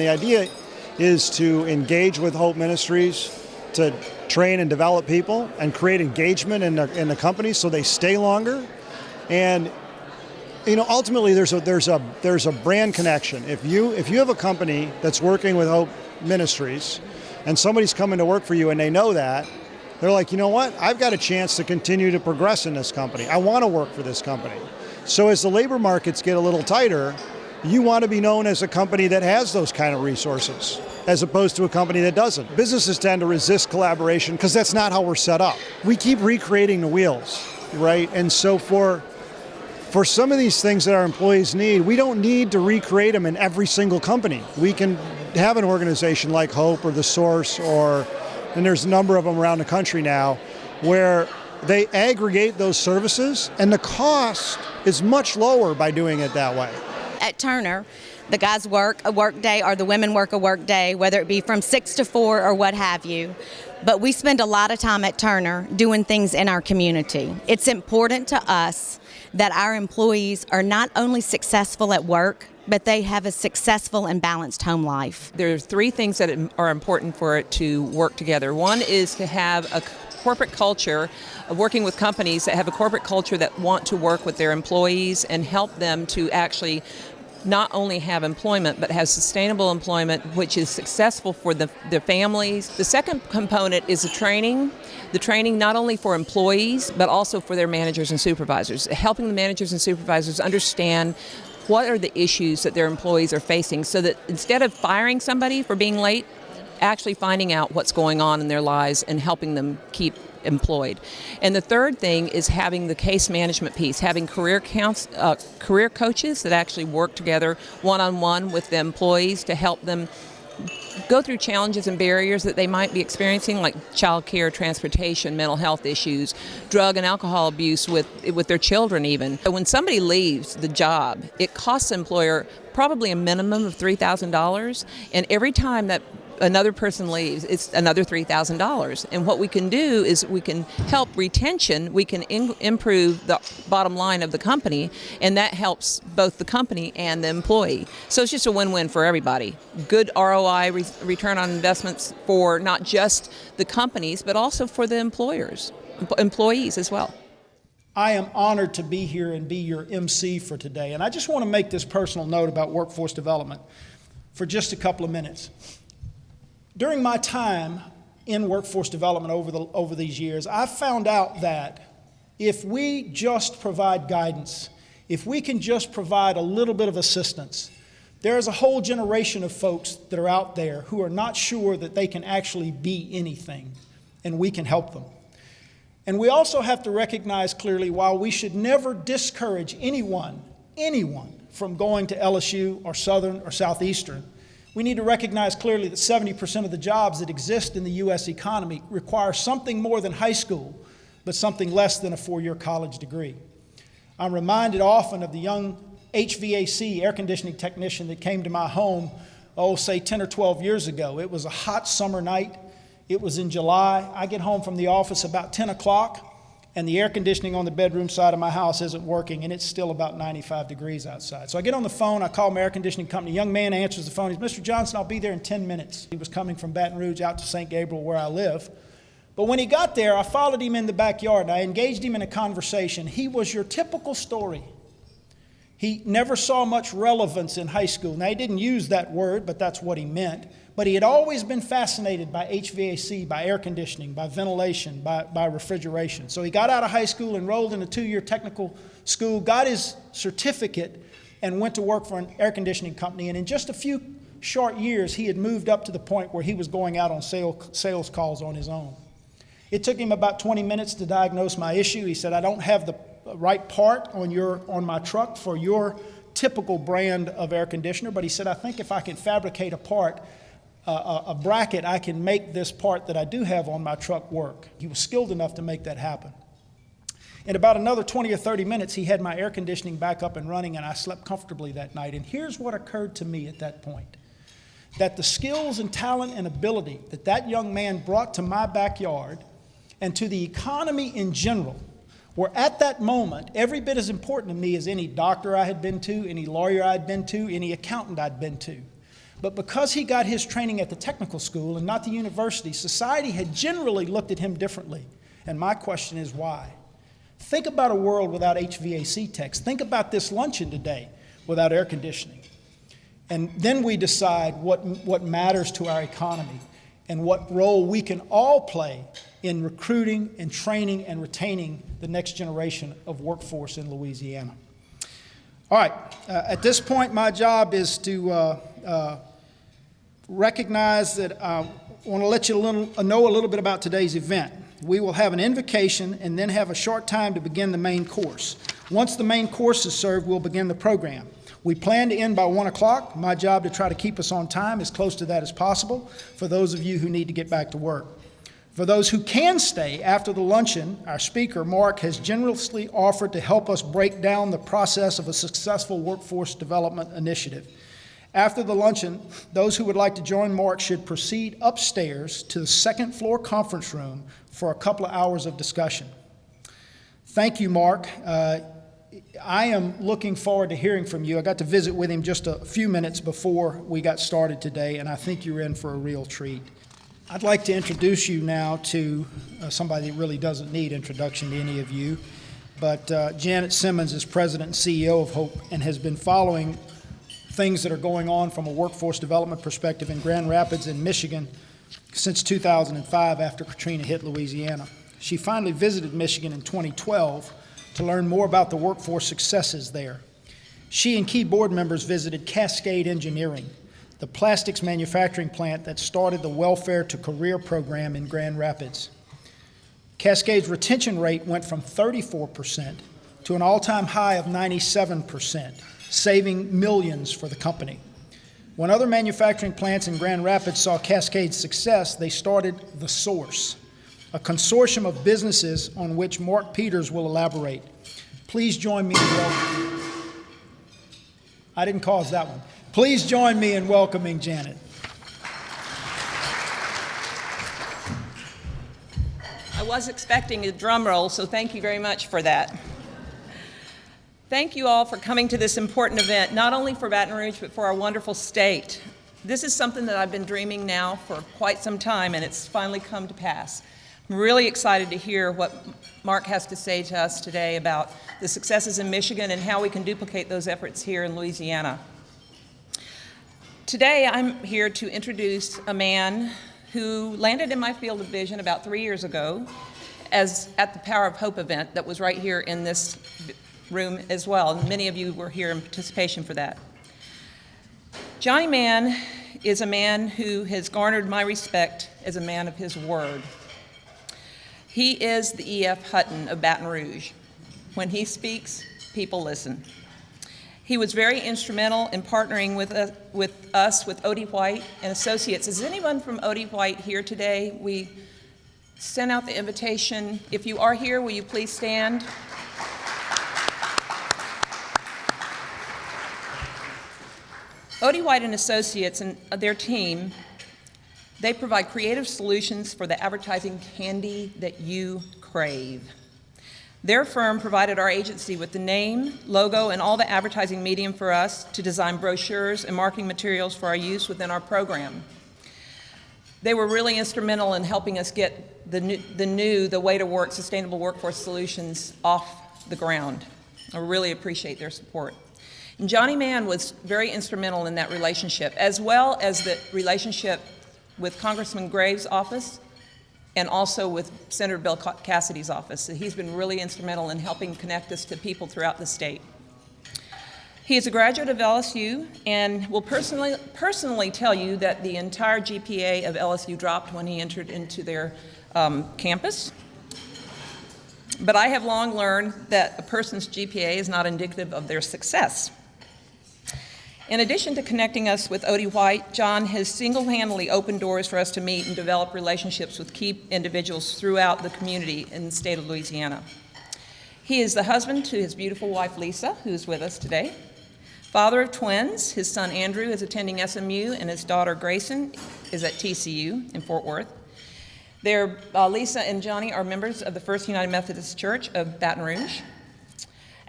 The idea is to engage with Hope Ministries, to train and develop people and create engagement in the company so they stay longer. And ultimately there's a brand connection. If you have a company that's working with Hope Ministries and somebody's coming to work for you and they know that, they're like, you know what? I've got a chance to continue to progress in this company. I want to work for this company. So as the labor markets get a little tighter, you want to be known as a company that has those kind of resources, as opposed to a company that doesn't. Businesses tend to resist collaboration because that's not how we're set up. We keep recreating the wheels, right? And so for some of these things that our employees need, we don't need to recreate them in every single company. We can have an organization like Hope or The Source, and there's a number of them around the country now, where they aggregate those services and the cost is much lower by doing it that way. At Turner, the guys work a work day or the women work a work day, whether it be from 6 to 4 or what have you. But we spend a lot of time at Turner doing things in our community. It's important to us that our employees are not only successful at work, but they have a successful and balanced home life. There are 3 things that are important for it to work together. One is to have a corporate culture, working with companies that have a corporate culture that want to work with their employees and help them to actually not only have employment, but have sustainable employment, which is successful for their families. The second component is the training not only for employees, but also for their managers and supervisors, helping the managers and supervisors understand what are the issues that their employees are facing, so that instead of firing somebody for being late, actually finding out what's going on in their lives and helping them keep employed. And the third thing is having the case management piece, having career coaches that actually work together one-on-one with the employees to help them go through challenges and barriers that they might be experiencing, like child care, transportation, mental health issues, drug and alcohol abuse with their children even. So when somebody leaves the job, it costs the employer probably a minimum of $3,000, and every time that another person leaves, it's another $3,000. And what we can do is we can help retention, we can improve the bottom line of the company, and that helps both the company and the employee. So it's just a win-win for everybody. Good ROI, return on investments for not just the companies, but also for the employees as well. I am honored to be here and be your MC for today. And I just want to make this personal note about workforce development for just a couple of minutes. During my time in workforce development over these years, I've found out that if we just provide guidance, if we can just provide a little bit of assistance, there is a whole generation of folks that are out there who are not sure that they can actually be anything, and we can help them. And we also have to recognize clearly, while we should never discourage anyone from going to LSU or Southern or Southeastern, we need to recognize clearly that 70% of the jobs that exist in the U.S. economy require something more than high school, but something less than a 4-year college degree. I'm reminded often of the young HVAC air conditioning technician that came to my home, say 10 or 12 years ago. It was a hot summer night. It was in July. I get home from the office about 10 o'clock, and the air conditioning on the bedroom side of my house isn't working, and it's still about 95 degrees outside. So I get on the phone, I call my air conditioning company. A young man answers the phone. He's, Mr. Johnson, I'll be there in 10 minutes. He was coming from Baton Rouge out to St. Gabriel, where I live. But when he got there, I followed him in the backyard, and I engaged him in a conversation. He was your typical story. He never saw much relevance in high school. Now, he didn't use that word, but that's what he meant. But he had always been fascinated by HVAC, by air conditioning, by ventilation, by refrigeration. So he got out of high school, enrolled in a 2-year technical school, got his certificate, and went to work for an air conditioning company. And in just a few short years, he had moved up to the point where he was going out on sales calls on his own. It took him about 20 minutes to diagnose my issue. He said, I don't have the right part on my truck for your typical brand of air conditioner, but he said, I think if I can fabricate a bracket, I can make this part that I do have on my truck work. He was skilled enough to make that happen. In about another 20 or 30 minutes, he had my air conditioning back up and running, and I slept comfortably that night. And here's what occurred to me at that point, that the skills and talent and ability that young man brought to my backyard and to the economy in general were at that moment every bit as important to me as any doctor I had been to, any lawyer I'd been to, any accountant I'd been to. But because he got his training at the technical school and not the university, society had generally looked at him differently. And my question is why? Think about a world without HVAC techs. Think about this luncheon today without air conditioning. And then we decide what matters to our economy and what role we can all play in recruiting and training and retaining the next generation of workforce in Louisiana. All right, at this point, my job is to recognize that I want to let you know a little bit about today's event. We will have an invocation and then have a short time to begin the main course. Once the main course is served, we'll begin the program. We plan to end by 1 o'clock. My job to try to keep us on time, as close to that as possible, for those of you who need to get back to work. For those who can stay after the luncheon, our speaker, Mark, has generously offered to help us break down the process of a successful workforce development initiative. After the luncheon, those who would like to join Mark should proceed upstairs to the second floor conference room for a couple of hours of discussion. Thank you, Mark. I am looking forward to hearing from you. I got to visit with him just a few minutes before we got started today, and I think you're in for a real treat. I'd like to introduce you now to somebody that really doesn't need introduction to any of you, but Janet Simmons is President and CEO of Hope and has been following things that are going on from a workforce development perspective in Grand Rapids in Michigan since 2005 after Katrina hit Louisiana. She finally visited Michigan in 2012 to learn more about the workforce successes there. She and key board members visited Cascade Engineering, the plastics manufacturing plant that started the Welfare to Career program in Grand Rapids. Cascade's retention rate went from 34% to an all-time high of 97%, saving millions for the company. When other manufacturing plants in Grand Rapids saw Cascade's success, they started The Source, a consortium of businesses on which Mark Peters will elaborate. Please join me in welcoming. I didn't cause that one. Please join me in welcoming Janet. I was expecting a drum roll, so thank you very much for that. Thank you all for coming to this important event, not only for Baton Rouge, but for our wonderful state. This is something that I've been dreaming now for quite some time, and it's finally come to pass. I'm really excited to hear what Mark has to say to us today about the successes in Michigan and how we can duplicate those efforts here in Louisiana. Today, I'm here to introduce a man who landed in my field of vision about 3 years ago at the Power of Hope event that was right here in this room as well, and many of you were here in participation for that. Johnny Mann is a man who has garnered my respect as a man of his word. He is the E.F. Hutton of Baton Rouge. When he speaks, people listen. He was very instrumental in partnering with Odie White and Associates. Is anyone from Odie White here today? We sent out the invitation. If you are here, will you please stand? Odie White and Associates and their team, they provide creative solutions for the advertising candy that you crave. Their firm provided our agency with the name, logo, and all the advertising medium for us to design brochures and marketing materials for our use within our program. They were really instrumental in helping us get the way to work, sustainable workforce solutions off the ground. I really appreciate their support. And Johnny Mann was very instrumental in that relationship, as well as the relationship with Congressman Graves' office and also with Senator Bill Cassidy's office. So he's been really instrumental in helping connect us to people throughout the state. He is a graduate of LSU and will personally tell you that the entire GPA of LSU dropped when he entered into their campus. But I have long learned that a person's GPA is not indicative of their success. In addition to connecting us with Odie White, John has single-handedly opened doors for us to meet and develop relationships with key individuals throughout the community in the state of Louisiana. He is the husband to his beautiful wife, Lisa, who is with us today. Father of twins, his son Andrew is attending SMU, and his daughter Grayson is at TCU in Fort Worth. Lisa and Johnny are members of the First United Methodist Church of Baton Rouge.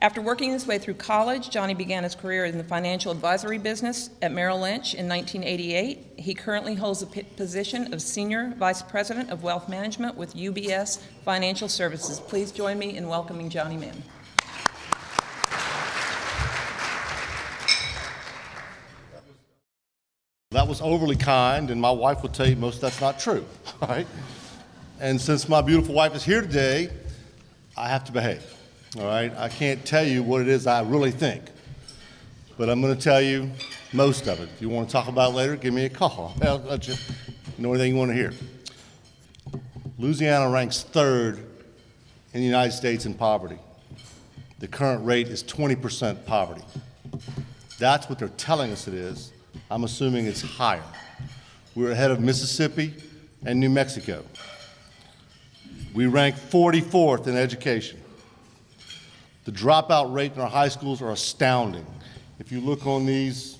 After working his way through college, Johnny began his career in the financial advisory business at Merrill Lynch in 1988. He currently holds the position of Senior Vice President of Wealth Management with UBS Financial Services. Please join me in welcoming Johnny Mann. That was overly kind, and my wife will tell you most of that's not true, right? And since my beautiful wife is here today, I have to behave. All right, I can't tell you what it is I really think, but I'm going to tell you most of it. If you want to talk about it later, give me a call. I'll let you know anything you want to hear. Louisiana ranks 3rd in the United States in poverty. The current rate is 20% poverty. That's what they're telling us it is. I'm assuming it's higher. We're ahead of Mississippi and New Mexico. We rank 44th in education. The dropout rate in our high schools are astounding. If you look on these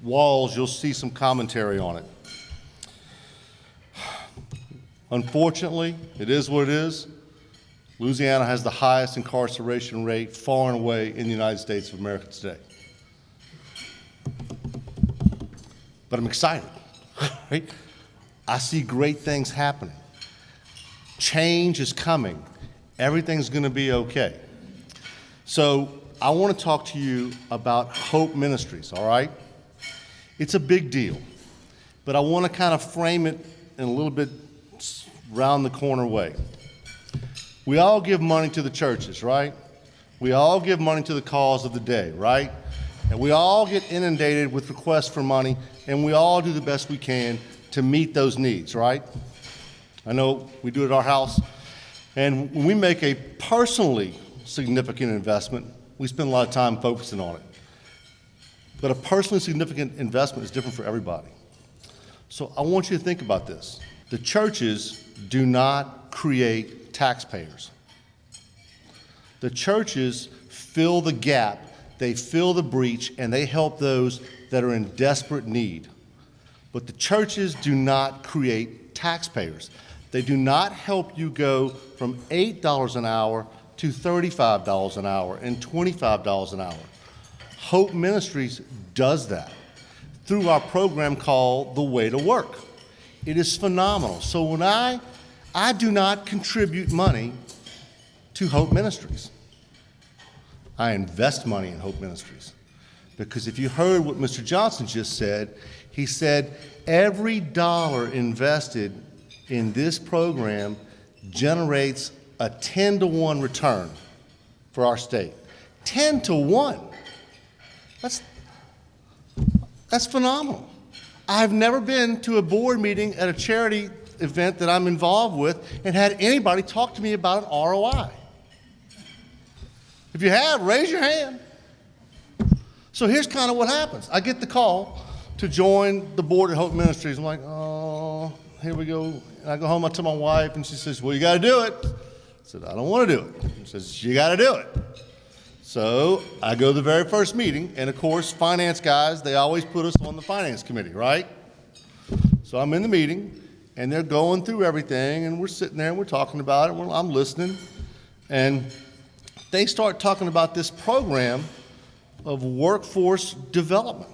walls, you'll see some commentary on it. Unfortunately, it is what it is. Louisiana has the highest incarceration rate far and away in the United States of America today. But I'm excited, right? I see great things happening. Change is coming. Everything's going to be okay. So I want to talk to you about Hope Ministries, all right? It's a big deal, but I want to kind of frame it in a little bit round the corner way. We all give money to the churches, right? We all give money to the cause of the day, right? And we all get inundated with requests for money, and we all do the best we can to meet those needs, right? I know we do it at our house, and when we make a personally significant investment, we spend a lot of time focusing on it. But a personally significant investment is different for everybody. So I want you to think about this. The churches do not create taxpayers. The churches fill the gap, they fill the breach, and they help those that are in desperate need. But the churches do not create taxpayers. They do not help you go from $8 an hour to $35 an hour and $25 an hour. Hope Ministries does that through our program called The Way to Work. It is phenomenal. So when I do not contribute money to Hope Ministries. I invest money in Hope Ministries. Because if you heard what Mr. Johnson just said, he said every dollar invested in this program generates a 10-to-1 return for our state. 10-to-1. That's phenomenal. I've never been to a board meeting at a charity event that I'm involved with and had anybody talk to me about an ROI. If you have, raise your hand. So here's kind of what happens. I get the call to join the board at Hope Ministries. I'm like, oh, here we go. And I go home, I tell my wife, and she says, well, you got to do it. I said, I don't want to do it. She says, you got to do it. So I go to the very first meeting, and of course, finance guys, they always put us on the finance committee, right? So I'm in the meeting, and they're going through everything, and we're sitting there, and we're talking about it. I'm listening, and they start talking about this program of workforce development.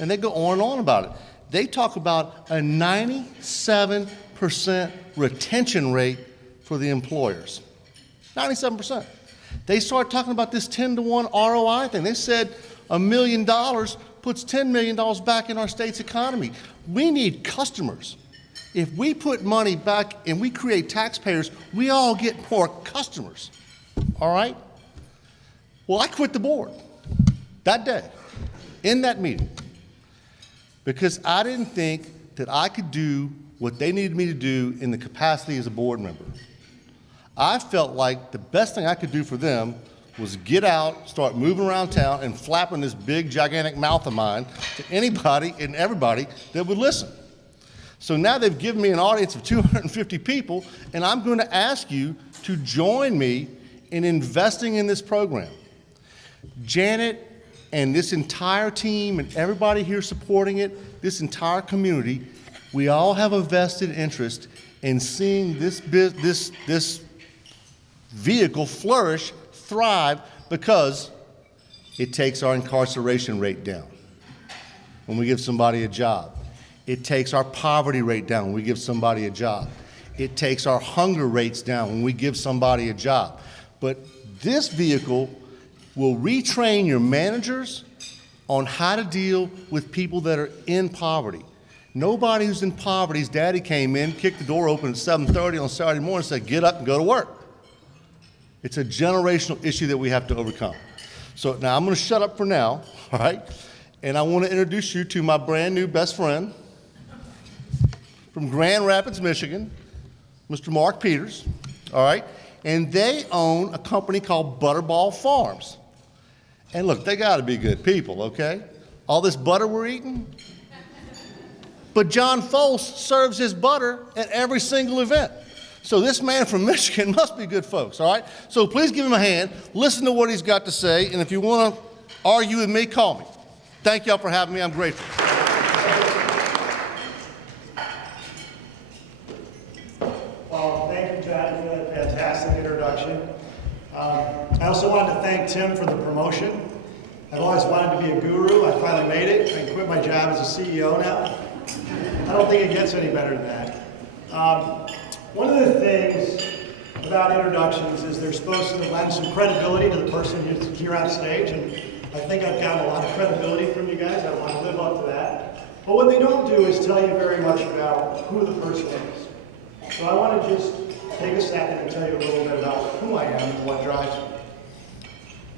And they go on and on about it. They talk about a 97% retention rate for the employers. 97%. They start talking about this 10-to-1 ROI thing. They said $1 million puts $10 million back in our state's economy. We need customers. If we put money back and we create taxpayers, we all get more customers. All right? Well, I quit the board that day, in that meeting, because I didn't think that I could do what they needed me to do in the capacity as a board member. I felt like the best thing I could do for them was get out, start moving around town, and flapping this big, gigantic mouth of mine to anybody and everybody that would listen. So now they've given me an audience of 250 people, and I'm going to ask you to join me in investing in this program. Janet and this entire team and everybody here supporting it, this entire community, we all have a vested interest in seeing this vehicle flourish thrive because it takes our incarceration rate down when we give somebody a job. It takes our poverty rate down when we give somebody a job. It takes our hunger rates down when we give somebody a job. But this vehicle will retrain your managers on how to deal with people that are in poverty. Nobody who's in poverty's daddy came in, kicked the door open at 7:30 on Saturday morning and said, get up and go to work. It's a generational issue that we have to overcome. So now I'm going to shut up for now, all right? And I want to introduce you to my brand new best friend from Grand Rapids, Michigan, Mr. Mark Peters, all right? And they own a company called Butterball Farms. And look, they got to be good people, okay? All this butter we're eating. But John Foles serves his butter at every single event. So this man from Michigan must be good folks, all right? So please give him a hand. Listen to what he's got to say. And if you want to argue with me, call me. Thank y'all for having me. I'm grateful. Well, thank you, John, for that fantastic introduction. I also wanted to thank Tim for the promotion. I've always wanted to be a guru. I finally made it. I quit my job as a CEO now. I don't think it gets any better than that. One of the things about introductions is they're supposed to lend some credibility to the person who's here on stage, and I think I've gotten a lot of credibility from you guys. I want to live up to that. But what they don't do is tell you very much about who the person is. So I want to just take a second and tell you a little bit about who I am and what drives me.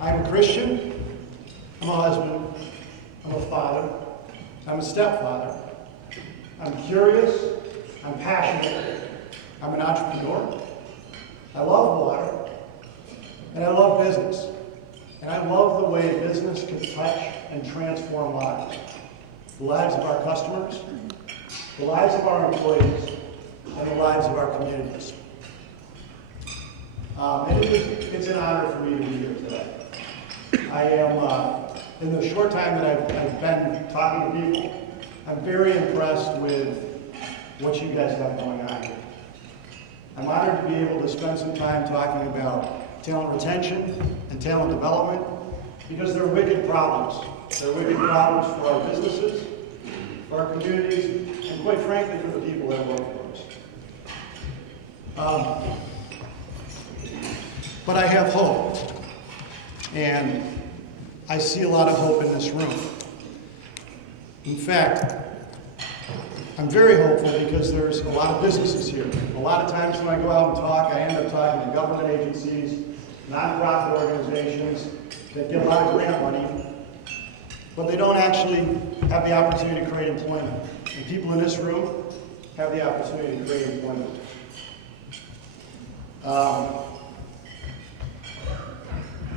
I'm a Christian, I'm a husband, I'm a father, I'm a stepfather, I'm curious, I'm passionate, I'm an entrepreneur, I love water, and I love business. And I love the way business can touch and transform lives. The lives of our customers, the lives of our employees, and the lives of our communities. And it's an honor for me to be here today. I am, in the short time that I've been talking to people, I'm very impressed with what you guys have going on here. I'm honored to be able to spend some time talking about talent retention and talent development because they're wicked problems. They're wicked problems for our businesses, for our communities, and quite frankly for the people that work for us. But I have hope, and I see a lot of hope in this room. In fact, I'm very hopeful because there's a lot of businesses here. A lot of times when I go out and talk, I end up talking to government agencies, nonprofit organizations that get a lot of grant money, but they don't actually have the opportunity to create employment. And people in this room have the opportunity to create employment.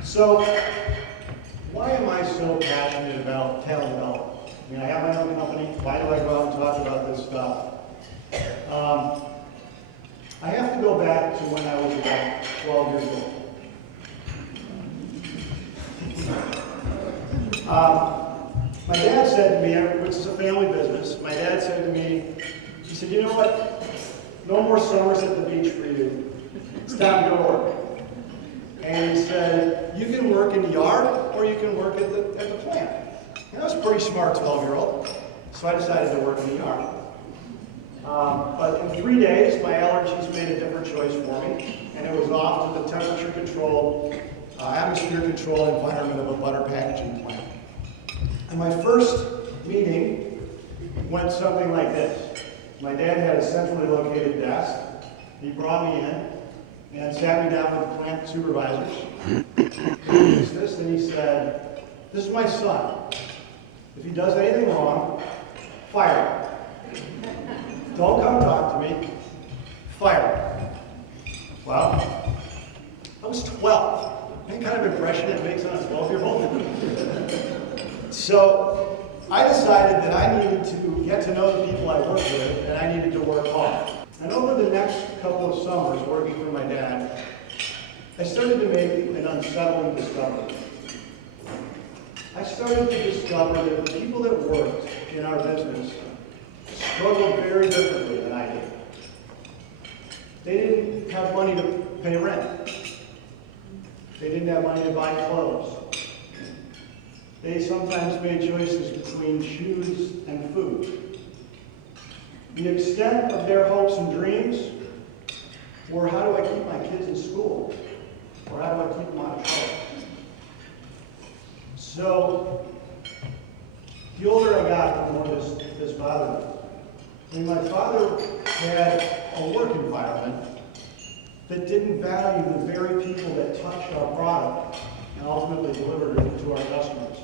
So, why am I so passionate about talent development? I mean, I have my own company. Why do I go out and talk about this stuff? I have to go back to when I was about 12 years old. My dad said to me, which is a family business, my dad said to me, he said, you know what? No more summers at the beach for you. It's time to go to work. And he said, you can work in the yard or you can work at the plant. And I was a pretty smart 12-year-old, so I decided to work in the yard. But in 3 days, my allergies made a different choice for me, and it was off to the temperature-controlled, atmosphere-controlled environment of a butter packaging plant. And my first meeting went something like this. My dad had a centrally located desk. He brought me in and sat me down with the plant supervisors. And he said, this is my son. If he does anything wrong, fire him. Don't come talk to me, fire him. Well, I was 12. Any kind of impression it makes on a 12-year-old? So I decided that I needed to get to know the people I work with, and I needed to work hard. And over the next couple of summers working for my dad, I started to make an unsettling discovery. I started to discover that the people that worked in our business struggled very differently than I did. They didn't have money to pay rent. They didn't have money to buy clothes. They sometimes made choices between shoes and food. The extent of their hopes and dreams were, how do I keep my kids in school? Or how do I keep them out of trouble? So, the older I got, the more this bothered me. I mean, my father had a work environment that didn't value the very people that touched our product and ultimately delivered it to our customers.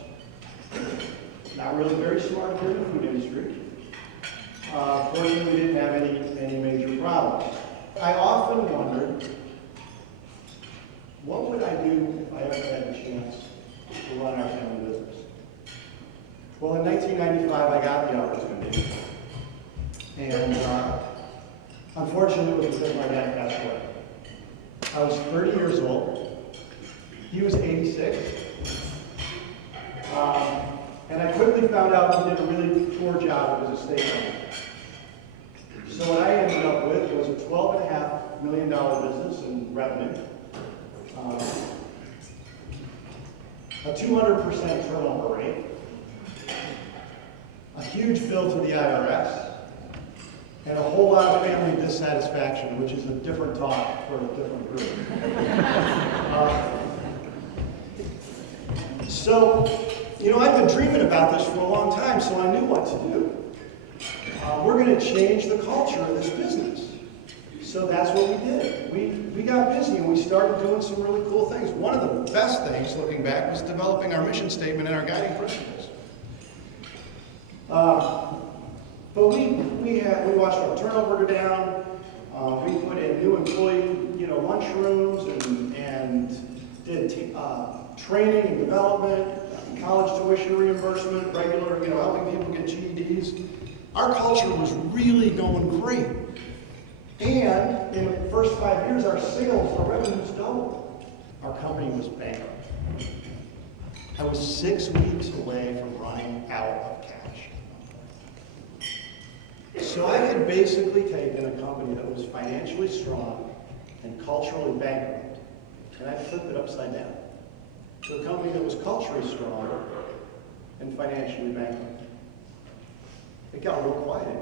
Not really very smart in the food industry. Fortunately, we didn't have any major problems. I often wondered, what would I do if I ever had the chance to run our family business? Well, in 1995, I got the opportunity. And unfortunately, it was because my dad passed away. I was 30 years old. He was 86. And I quickly found out he did a really poor job as a estate owner. So what I ended up with was a $12.5 million business in revenue, a 200% turnover rate, a huge bill to the IRS, and a whole lot of family dissatisfaction, which is a different talk for a different group. So, you know, I've been dreaming about this for a long time, so I knew what to do. We're going to change the culture of this business. So that's what we did. We got busy and we started doing some really cool things. One of the best things, looking back, was developing our mission statement and our guiding principles. But we watched our turnover go down. We put in new employee, lunchrooms and did training and development, college tuition reimbursement, regular, helping people get GEDs. Our culture was really going great. And in the first 5 years, our revenues doubled. Our company was bankrupt. I was 6 weeks away from running out of cash. So I had basically taken a company that was financially strong and culturally bankrupt, and I flipped it upside down to a company that was culturally strong and financially bankrupt. It got real quiet.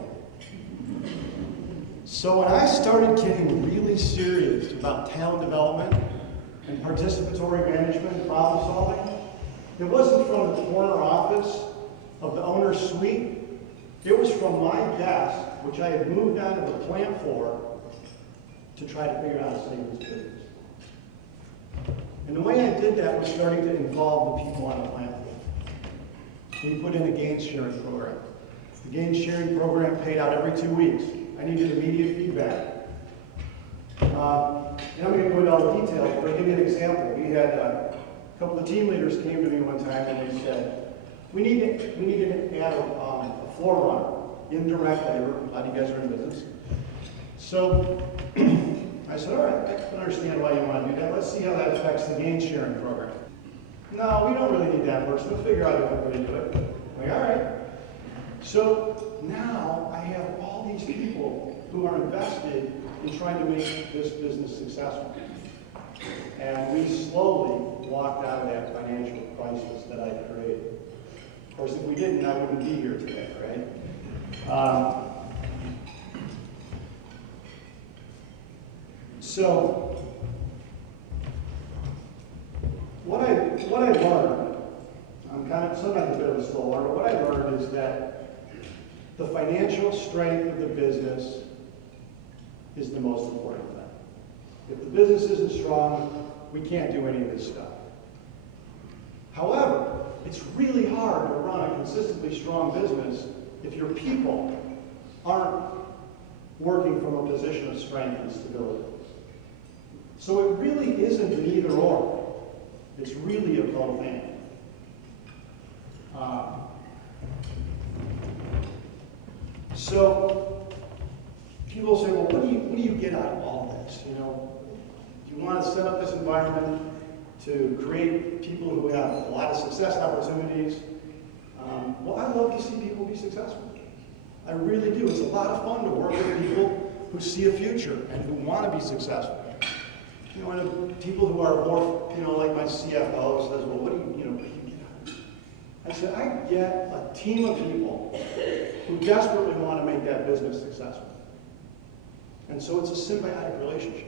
So when I started getting really serious about talent development and participatory management and problem solving, it wasn't from the corner office of the owner's suite. It was from my desk, which I had moved onto the plant floor to try to figure out how to save this business. And the way I did that was starting to involve the people on the plant floor. We put in a gains sharing program. The gains sharing program paid out every 2 weeks. I needed immediate feedback. And I'm going to go into all the details, but I'll give you an example. We had a couple of team leaders came to me one time and they said, we need to add a floor runner, indirect labor. A lot of you guys are in business. So I said, all right, I can understand why you want to do that. Let's see how that affects the gains sharing program. No, we don't really need that person. We'll figure out a way to do it. I'm like, all right. So now I have all these people who are invested in trying to make this business successful. And we slowly walked out of that financial crisis that I created. Of course, if we didn't, I wouldn't be here today, right? So what I learned, sometimes a bit of a slow learner, but what I learned is that the financial strength of the business is the most important thing. If the business isn't strong, we can't do any of this stuff. However, it's really hard to run a consistently strong business if your people aren't working from a position of strength and stability. So it really isn't an either or. It's really a both and. So people say, well, what do you get out of all of this? You want to set up this environment to create people who have a lot of success opportunities. Well, I love to see people be successful. I really do. It's a lot of fun to work with people who see a future and who want to be successful. You know, and people who are more, you know, like my CFO says, well, what do you know, I said, I get a team of people who desperately want to make that business successful. And so it's a symbiotic relationship,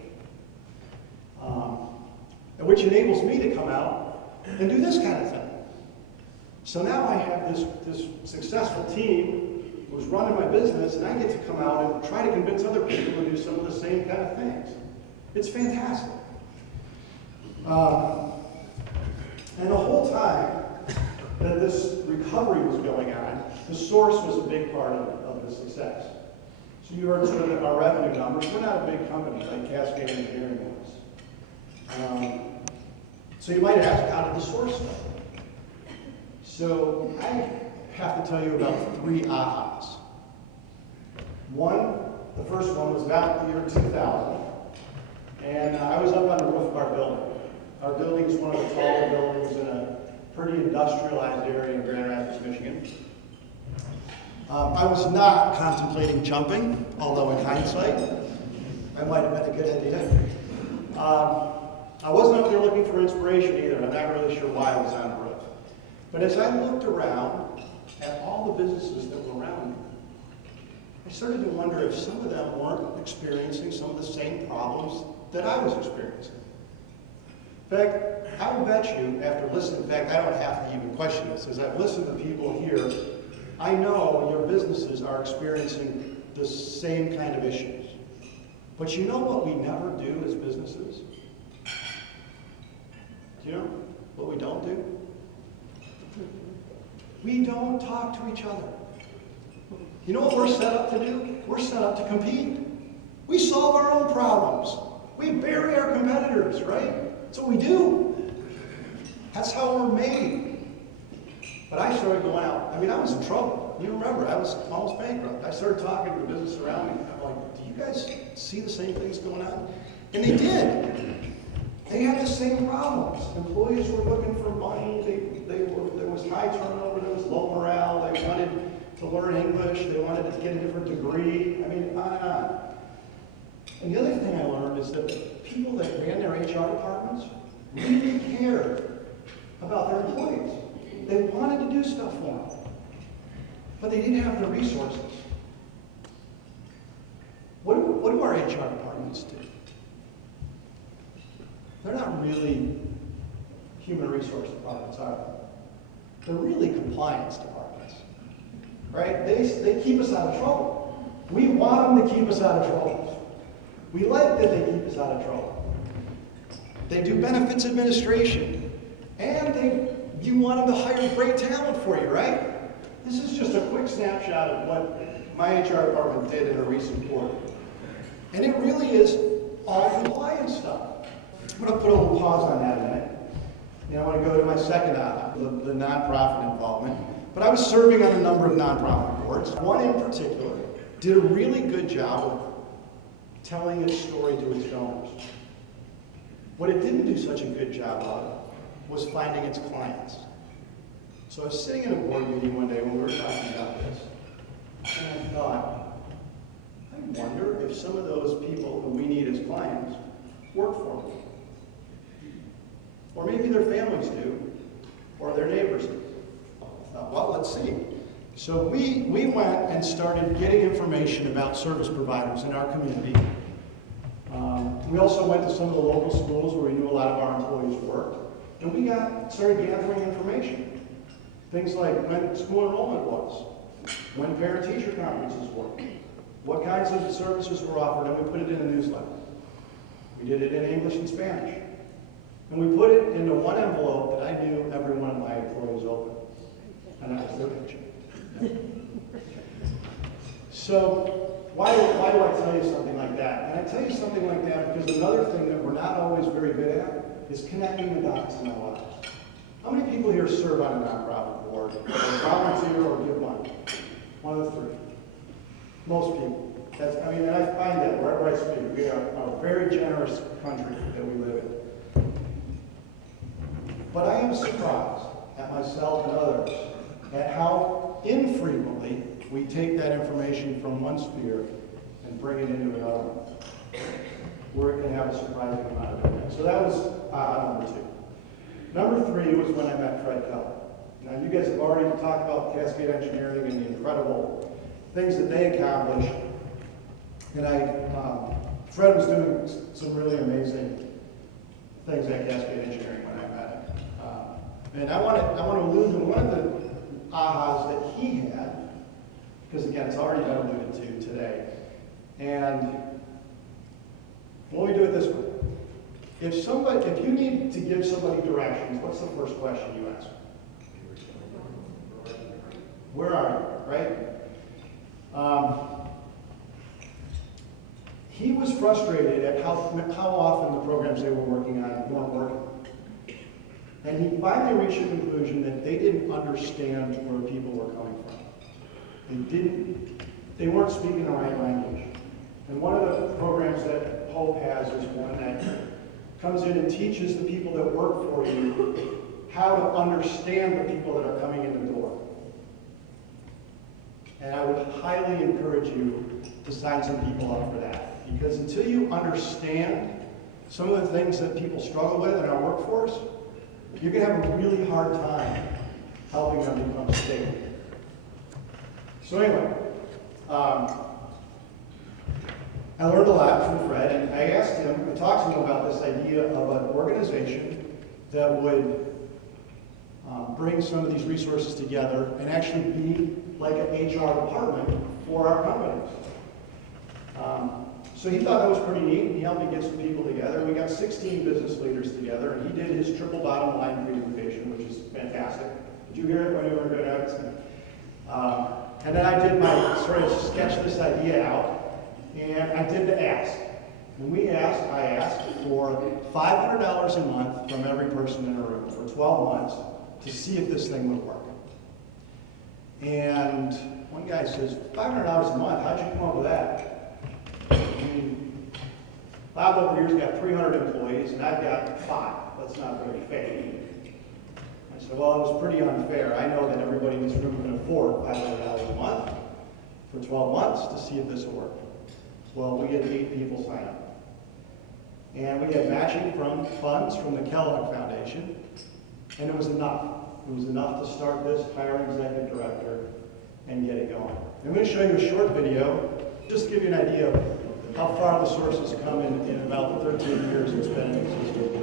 which enables me to come out and do this kind of thing. So now I have this successful team who's running my business, and I get to come out and try to convince other people to do some of the same kind of things. It's fantastic. And the whole time that this recovery was going on, the source was a big part of the success. So you heard sort of our revenue numbers. We're not a big company like Cascade Engineering was. So you might ask, how did the source go? So I have to tell you about 3 ahas. One, the first one was about the year 2000, and I was up on the roof of our building. Our building is one of the taller buildings in a pretty industrialized area in Grand Rapids, Michigan. I was not contemplating jumping, although in hindsight, that might have been a good idea. I wasn't up there looking for inspiration either. I'm not really sure why I was on the roof. But as I looked around at all the businesses that were around me, I started to wonder if some of them weren't experiencing some of the same problems that I was experiencing. In fact, I will bet you, after listening, in fact, I don't have to even question this, as I've listened to people here, I know your businesses are experiencing the same kind of issues. But you know what we never do as businesses? Do you know what we don't do? We don't talk to each other. You know what we're set up to do? We're set up to compete. We solve our own problems. We bury our competitors, right? That's what we do. That's how we're made. But I started going out. I mean, I was in trouble. You remember, I was almost bankrupt. I started talking to the business around me. I'm like, do you guys see the same things going on? And they did. They had the same problems. Employees were looking for money. There was high turnover. There was low morale. They wanted to learn English. They wanted to get a different degree. I mean, on and on. And the other thing I learned is that people that ran their HR departments really cared about their employees. They wanted to do stuff for them, but they didn't have the resources. What do our HR departments do? They're not really human resource departments, are they? They're really compliance departments, right? They keep us out of trouble. We want them to keep us out of trouble. We like that they keep us out of trouble. They do benefits administration, and you want them to hire great talent for you, right? This is just a quick snapshot of what my HR department did in a recent quarter. And it really is all compliance stuff. I'm going to put a little pause on that a minute. I want to go to my second aha, the nonprofit involvement. But I was serving on a number of nonprofit boards. One in particular did a really good job of telling its story to its donors. What it didn't do such a good job of was finding its clients. So I was sitting in a board meeting one day when we were talking about this, and I thought, I wonder if some of those people who we need as clients work for me. Or maybe their families do, or their neighbors do. I thought, well, let's see. So we went and started getting information about service providers in our community. We also went to some of the local schools where we knew a lot of our employees worked, and we started gathering information. Things like when school enrollment was, when parent-teacher conferences were, what kinds of services were offered, and we put it in a newsletter. We did it in English and Spanish. And we put it into one envelope that I knew every one of my employees opened, and that was their picture. So why do I tell you something like that? And I tell you something like that because another thing that we're not always very good at is connecting the dots in our lives. How many people here serve on a nonprofit board, or volunteer, or give money? One of the 3. Most people. And I find that wherever I speak, we are a very generous country that we live in. But I am surprised at myself and others at how infrequently we take that information from one sphere and bring it into another one, where it can have a surprising amount of impact. So that was number 2. Number 3 was when I met Fred Keller. Now, you guys have already talked about Cascade Engineering and the incredible things that they accomplished. And Fred was doing some really amazing things at Cascade Engineering when I met him. And I want to allude to one of the ahas that he had, because again, it's already been alluded to today. And let me do it this way. If you need to give somebody directions, what's the first question you ask? Where are you, right? He was frustrated at how often the programs they were working on weren't working. And he finally reached a conclusion that they didn't understand where people were coming from. They weren't speaking the right language. And one of the programs that Hope has is one that comes in and teaches the people that work for you how to understand the people that are coming in the door. And I would highly encourage you to sign some people up for that. Because until you understand some of the things that people struggle with in our workforce, you're going to have a really hard time helping them become stable. So anyway, I learned a lot from Fred, and I asked him, I talked to him about this idea of an organization that would bring some of these resources together and actually be like an HR department for our companies. So he thought that was pretty neat, and he helped me get some people together. We got 16 business leaders together, and he did his triple bottom line presentation, which is fantastic. Did you hear it when you were good at it? And then I did my sort of sketch this idea out, and I did the ask. And I asked for $500 a month from every person in a room for 12 months to see if this thing would work. And one guy says, $500 a month, how'd you come up with that? I mean, Bob over here's got 300 employees, and I've got 5. That's not very fair. I said, well, it was pretty unfair. I know that everybody in this room can afford $500 a month for 12 months to see if this will work. Well, we had 8 people sign up. And we had matching from funds from the Kellogg Foundation, and it was enough. It was enough to start this, hire an executive director, and get it going. I'm going to show you a short video, just to give you an idea of how far the source has come in about the 13 years it's been in existence.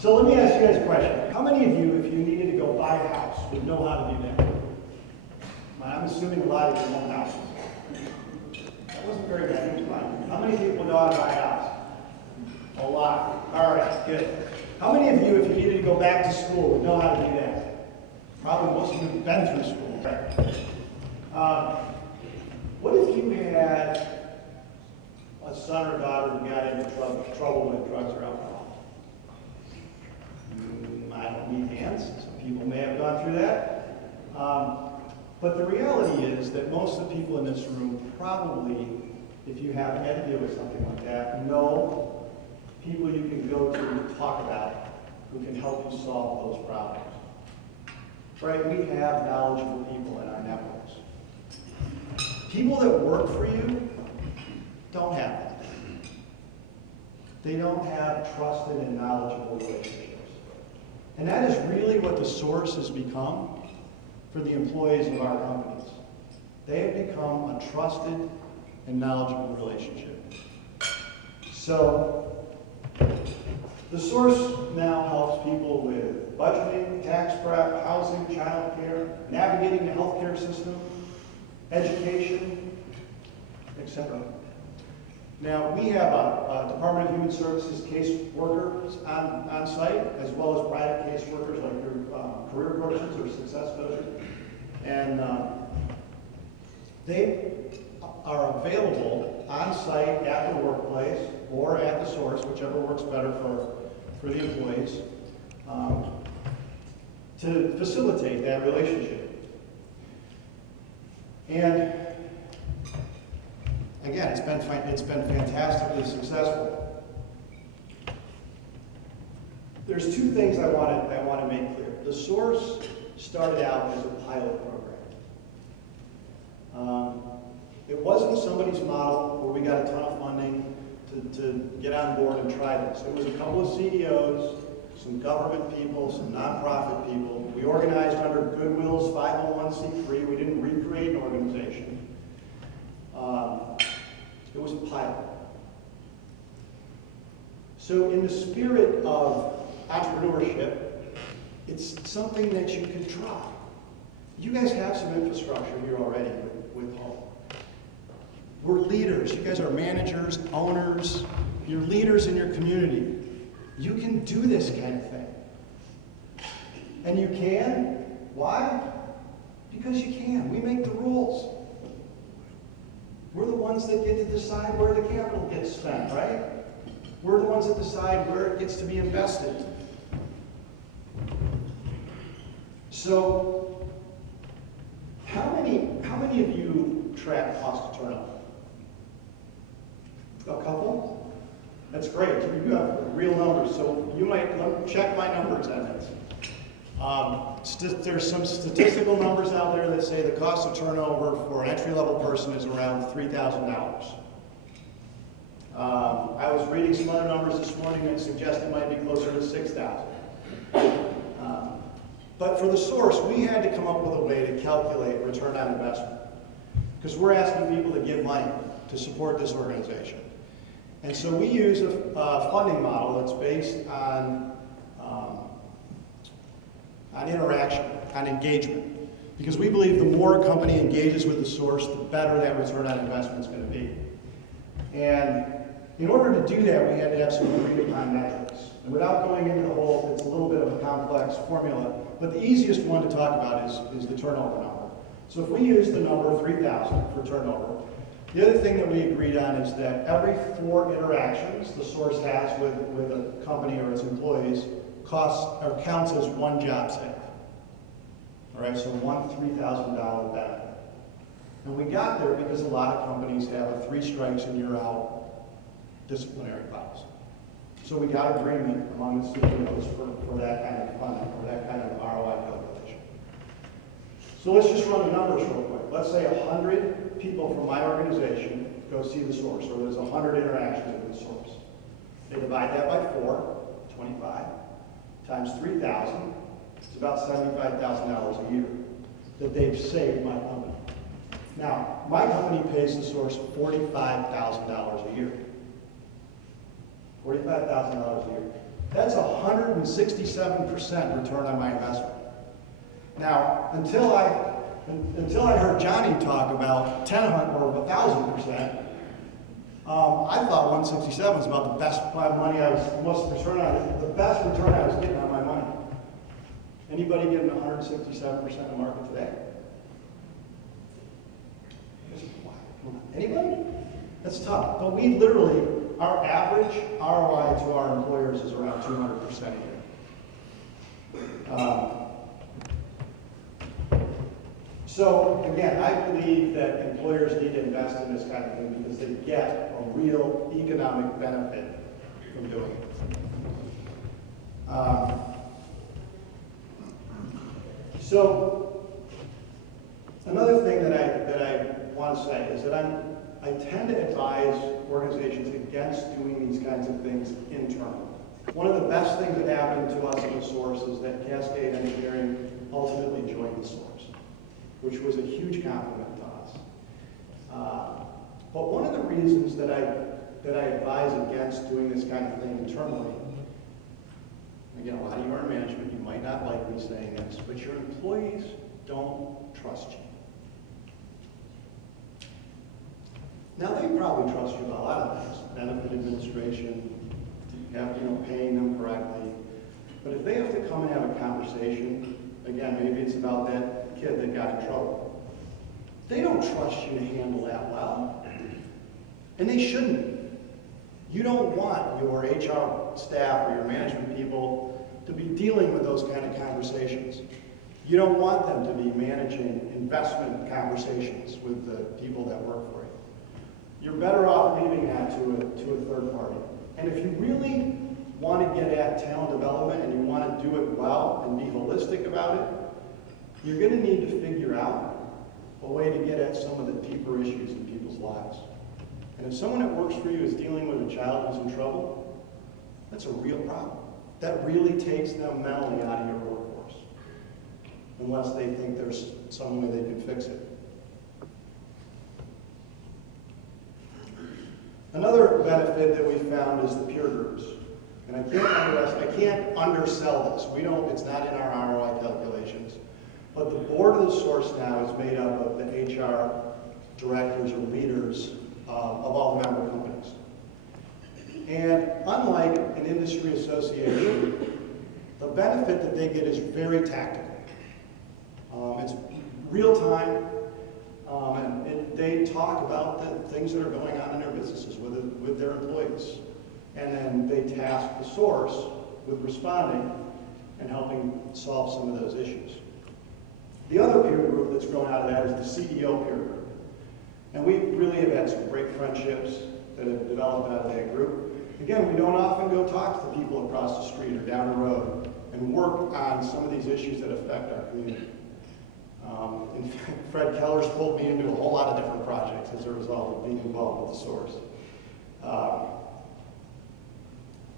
So let me ask you guys a question. How many of you, if you needed to go buy a house, would know how to do that? I'm assuming a lot of you own houses. That wasn't very bad, it was fine. How many people know how to buy a house? A lot. All right, good. How many of you, if you needed to go back to school, would know how to do that? Probably most of you have been through school. Right? What if you had a son or daughter who got into trouble with drugs or alcohol? I don't need hands. Some people may have gone through that. But the reality is that most of the people in this room probably, if you have had to deal with something like that, know people you can go to talk about who can help you solve those problems. Right? We have knowledgeable people in our networks. People that work for you don't have that. they don't have trusted and knowledgeable relationships. And that is really what the source has become for the employees of our companies. They have become a trusted and knowledgeable relationship. So, the source now helps people with budgeting, tax prep, housing, child care, navigating the healthcare system, education, etc. Now, we have a Department of Human Services case workers on site, as well as private case workers like your career coaches or success coaches. And they are available on site at the workplace or at the source, whichever works better for the employees, to facilitate that relationship. And again, it's been fantastically successful. There's two things I want to make clear. The source started out as a pilot program. It wasn't somebody's model where we got a ton of funding to get on board and try this. It was a couple of CEOs, some government people, some nonprofit people. We organized under Goodwill's 501c3. We didn't recreate an organization. It was a pilot. So in the spirit of entrepreneurship, it's something that you can try. You guys have some infrastructure here already with Home. We're leaders. You guys are managers, owners. You're leaders in your community. You can do this kind of thing. And you can. Why? Because you can. We make the rules. We're the ones that get to decide where the capital gets spent, right? We're the ones that decide where it gets to be invested. So, how many of you track cost of turnover? A couple? That's great. You have real numbers, so you might check my numbers on this. There's some statistical numbers out there that say the cost of turnover for an entry-level person is around $3,000. I was reading some other numbers this morning that suggest it might be closer to $6,000. But for the source, we had to come up with a way to calculate return on investment, because we're asking people to give money to support this organization. And so we use a funding model that's based on interaction, on engagement. Because we believe the more a company engages with the source, the better that return on investment is going to be. And in order to do that, we had to have some agreed upon metrics. And without going into the whole, it's a little bit of a complex formula, but the easiest one to talk about is the turnover number. So if we use the number 3,000 for turnover, the other thing that we agreed on is that every 4 interactions the source has with a company or its employees counts as 1 job save. All right, so one $3,000 benefit. And we got there because a lot of companies have a 3 strikes and you're out disciplinary policy. So we got agreement among the CEOs for that kind of funding, or that kind of ROI calculation. So let's just run the numbers real quick. Let's say 100 people from my organization go see the source, or there's 100 interactions with the source. They divide that by 4, 25, times 3,000, it's about $75,000 a year that they've saved my company. Now, my company pays the source $45,000 a year. $45,000 a year. That's 167% return on my investment. Now, until I heard Johnny talk about 1,000% or 1,000%, I thought 167 was about the best the best return I was getting on my money. Anybody getting 167% of the market today? Anybody? That's tough. But we literally, our average ROI to our employers is around 200% a year. So again, I believe that employers need to invest in this kind of thing because they get a real economic benefit from doing it. So another thing that I want to say is that I tend to advise organizations against doing these kinds of things internally. One of the best things that happened to us at the Source is that Cascade Engineering ultimately joined the Source, which was a huge compliment to us. But one of the reasons that I advise against doing this kind of thing internally, again, a lot of you are in management, you might not like me saying this, but your employees don't trust you. Now, they probably trust you about a lot of things, benefit administration, paying them correctly. But if they have to come and have a conversation, again, maybe it's about that kid that got in trouble. They don't trust you to handle that well. And they shouldn't. You don't want your HR staff or your management people to be dealing with those kind of conversations. You don't want them to be managing investment conversations with the people that work for you. You're better off leaving that to a third party. And if you really want to get at talent development and you want to do it well and be holistic about it, you're going to need to figure out a way to get at some of the deeper issues in people's lives. And if someone that works for you is dealing with a child who's in trouble, that's a real problem. That really takes them mentally out of your workforce, unless they think there's some way they can fix it. Another benefit that we found is the peer groups. And I can't undersell this. It's not in our ROI calculations. But the board of the Source now is made up of the HR directors or leaders of all the member companies. And unlike an industry association, the benefit that they get is very tactical. It's real time, and they talk about the things that are going on in their businesses with their employees. And then they task the Source with responding and helping solve some of those issues. The other peer group that's grown out of that is the CEO peer group. And we really have had some great friendships that have developed out of that group. Again, we don't often go talk to the people across the street or down the road and work on some of these issues that affect our community. In fact, Fred Keller's pulled me into a whole lot of different projects as a result of being involved with the Source.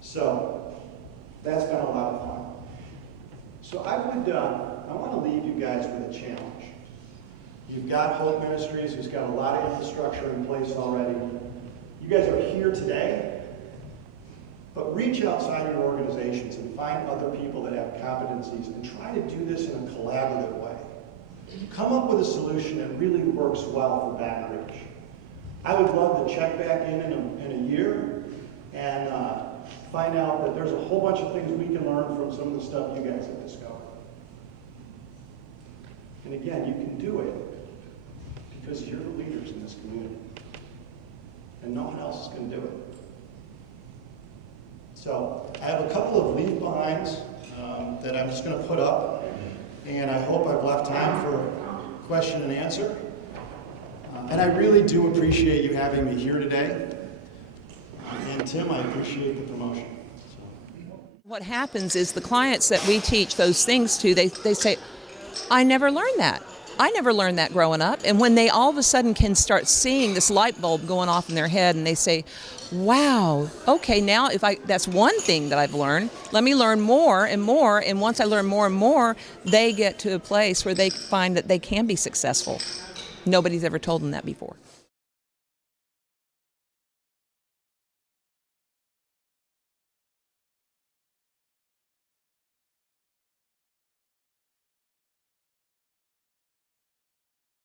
So that's been a lot of fun. So I want to leave you guys with a challenge. You've got Hope Ministries, who's got a lot of infrastructure in place already. You guys are here today, but reach outside your organizations and find other people that have competencies and try to do this in a collaborative way. Come up with a solution that really works well for Baton Rouge. I would love to check back in a year and find out that there's a whole bunch of things we can learn from some of the stuff you guys have discovered. And again, you can do it because you're the leaders in this community. And no one else is going to do it. So I have a couple of leave behinds that I'm just going to put up. And I hope I've left time for question and answer. And I really do appreciate you having me here today. And Tim, I appreciate the promotion. What happens is the clients that we teach those things to, they say, I never learned that. I never learned that growing up. And when they all of a sudden can start seeing this light bulb going off in their head and they say, wow, okay, now that's one thing that I've learned, let me learn more and more. And once I learn more and more, they get to a place where they find that they can be successful. Nobody's ever told them that before.